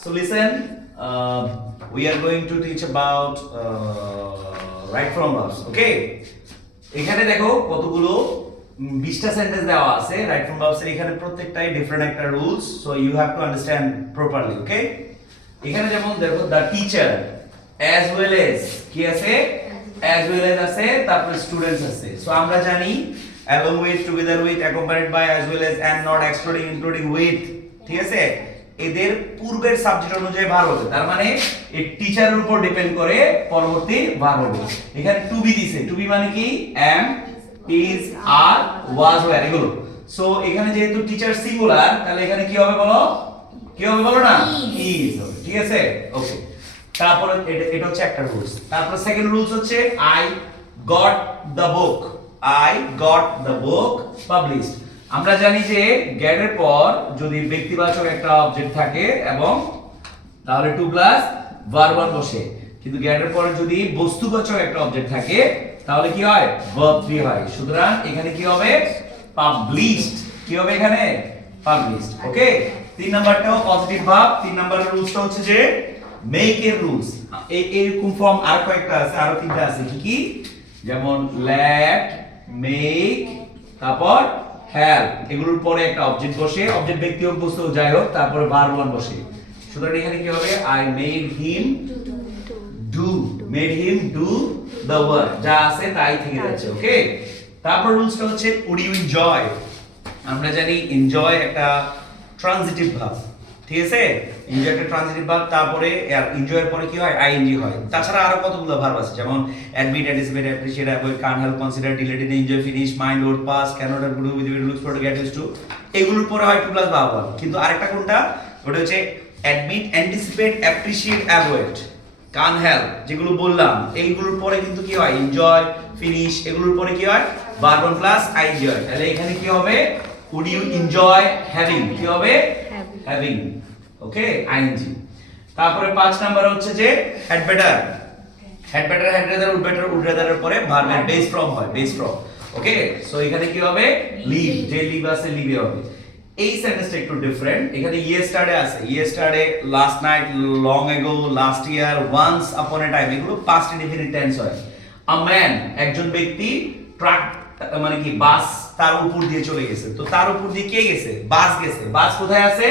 So listen, we are going to teach about right from verbs. Okay? এখানে দেখো কতগুলো 20টা sentence দেওয়া আছে রাইট ফ্রম ভার্বস এর এখানে প্রত্যেকটাই ডিফারেন্ট একটা rules so you have to understand properly okay এখানে যেমন দেখো the teacher as well as কি আছে অ্যাজ ওয়েল এজ আছে তারপর স্টুডেন্টস আছে সো আমরা জানি along with together with accompanied by as well as and not excluding including with ঠিক আছে এদের পূর্বের সাবজেক্ট অনুযায়ী ভার্ব হবে তার মানে এই টিচারের উপর ডিপেন্ড করে পরবর্তী ভার্ব হবে এখানে টু বি দিছে টু বি মানে কি am is are was were এগুলো সো এখানে যেহেতু টিচার সিঙ্গুলার তাহলে এখানে কি হবে বলো না is হবে ঠিক আছে ওকে তারপর এটা হচ্ছে একটা রুলস তারপর সেকেন্ড রুলস হচ্ছে I got the book published আমরা জানি যে get এর পর যদি ব্যক্তিবাচক একটা অবজেক্ট থাকে এবং তাহলে টু প্লাস ভার্ব বসে কিন্তু get এর পরে যদি বস্তুবাচক একটা অবজেক্ট থাকে তাহলে কি হয় verb 3 হয় সুতরাং এখানে কি হবে published কি হবে এখানে published ওকে তিন নাম্বারটাও পজিটিভ ভার্ব তিন নাম্বারের রুলসটা হচ্ছে যে মেক এর রুলস এরকম ফর্ম আর কয়েকটা আছে আরো তিনটা আছে কি যেমন let মেক তারপর হ্যাভ এগুলোর পরে একটা অবজেক্ট বসে অবজেক্ট ব্যক্তি হোক বস্তু যাই হোক তারপরে ভার্ব ওয়ান বসে সুতরাং এখানে কি হবে I made him do the work যা আছে তাই থেকে যাচ্ছে ওকে তারপর রুলসটা হচ্ছে would you enjoy আমরা জানি এনজয় একটা ট্রানজিটিভ ভার্ব ঠিক আছে এনজয় একটা ট্রানজিটিভ ভার্ব তারপরে এনজয় এর পরে কি হয় আইএনজি হয় তাছাড়া আরো কতগুলো ভার্ব আছে যেমন admit anticipate appreciate avoid can't help consider delete enjoy finish mind or pass can't do with looks for to get used to এগুলোর পরে হয় টু প্লাস ভার্ব কিন্তু আরেকটা কোনটা ওটা হচ্ছে admit anticipate appreciate avoid can't help যেগুলো বললাম এইগুলোর পরে কিন্তু কি হয় এনজয় ফিনিশ এগুলোর পরে কি হয় ভার্ব ওয়ান প্লাস আইএনজি হয় তাহলে এখানে কি হবে would you enjoy having কি হবে having ওকে আইএনজি তারপরে 5 নাম্বার হচ্ছে যে had better would rather এর পরে ভার্বের বেস ফর্ম হয় বেস ফর্ম ওকে সো এখানে কি হবে লিভ যে লিভ আছে লিভে হবে এই সেন্টেন্সটা একটু ডিফারেন্ট এখানে yesterday আছে yesterday last night long ago last year once upon a time এগুলো past indefinite tense হয় a man একজন ব্যক্তি ট্রাক মানে কি বাস তার উপর দিয়ে চলে গেছে তো তার উপর দিয়ে কে গেছে বাস গেছে বাস কোথায় আছে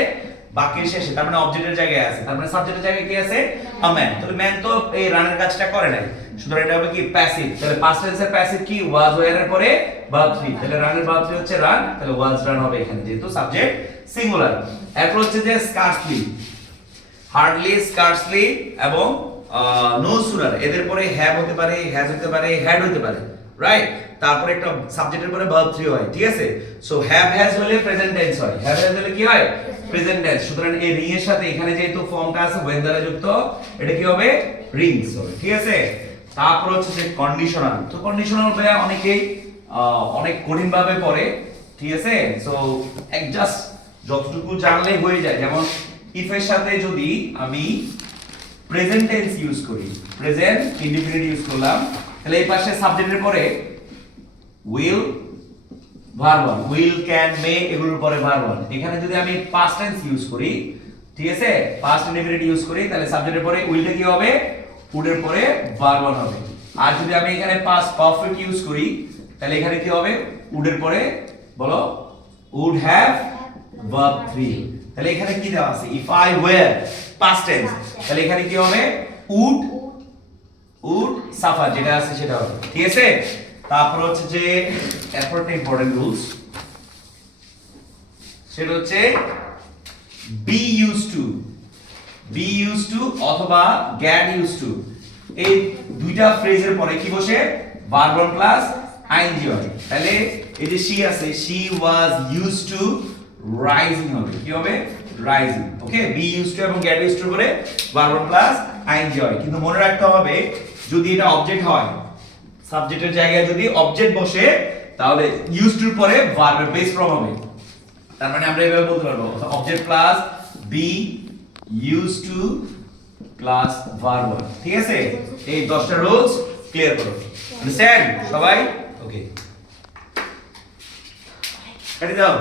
বাক্যের শেষে তার মানে অবজেক্টের জায়গায় আছে তার মানে সাবজেক্টের জায়গায় কি আছে আ ম্যান তাহলে ম্যান তো এই রানের কাজটা করে নাই সুতরাং এটা হবে কি প্যাসিভ তাহলে পাস্ট টেন্সের প্যাসিভ কি ওয়াজ ওয়্যার এর পরে ভার্ব 3 তাহলে রানের ভার্ব 3 হচ্ছে রান তাহলে ওয়াজ রান হবে এখানে যেহেতু সাবজেক্ট সিঙ্গুলার এরপর হচ্ছে যে স্কার্সলি হার্ডলি স্কার্সলি এবং নো সুনার এদের পরে হ্যাভ হতে পারে হ্যাজ হতে পারে হ্যাড হতে পারে রাইট তারপরে একটা সাবজেক্টের পরে ভার্ব 3 হয় ঠিক আছে সো হ্যাভ হ্যাজ হলে প্রেজেন্ট টেন্স হয় হ্যাভ হ্যাজ হলে কি হয় প্রেজেন্ট টেন্স সুতরাং এই রিং এর সাথে এখানে যেহেতু ফর্মটা আছে ওয়েন দ্বারা যুক্ত এটা কি হবে রিংস হবে ঠিক আছে তারপর হচ্ছে যে কন্ডিশনাল তো কন্ডিশনাল ভাবে অনেকেই অনেক কঠিন ভাবে পড়ে ঠিক আছে সো জাস্ট যতটুকু জানলে হয়ে যায় যেমন ইফ এর সাথে যদি আমি প্রেজেন্ট টেন্স ইউজ করি প্রেজেন্ট ইনডিফিনিট ইউজ করলাম তাহলে এই পাশে সাবজেক্টের পরে will verb 1 will can may এগুলোর পরে verb 1 এখানে যদি আমি past tense ইউজ করি ঠিক আছে past indefinite ইউজ করি তাহলে সাবজেক্টের পরে will টা কি হবে would এর পরে verb 1 হবে আর যদি আমি এখানে past perfect ইউজ করি তাহলে এখানে কি হবে would এর পরে বলো would have verb 3 তাহলে এখানে কি দেওয়া আছে if I were past tense তাহলে এখানে কি হবে would suffer যেটা আছে সেটা হবে ঠিক আছে তারপর হচ্ছে যে এরপরটা ইম্পর্টেন্ট রুলস সেটা হচ্ছে be used to অথবা get used to এই দুইটা ফ্রেজের পরে কি বসে verb 1 প্লাস ing হয় তাহলে এই যে she আছে she was used to rising হবে কি হবে rising okay be used to এবং get used to করে verb 1 প্লাস ing হয় কিন্তু মনে রাখতে হবে যদি এটা অবজেক্ট হয় সাবজেক্টের জায়গায় যদি অবজেক্ট বসে তাহলে ইউজড টুর পরে ভার্বের বেস ফর্ম হবে তার মানে আমরা এইভাবে বলতে পারবো object plus be used to plus verb ঠিক আছে এই 10টা রুলস ক্লিয়ার করো আন্ডারস্ট্যান্ড সবাই ওকে কেটে দাও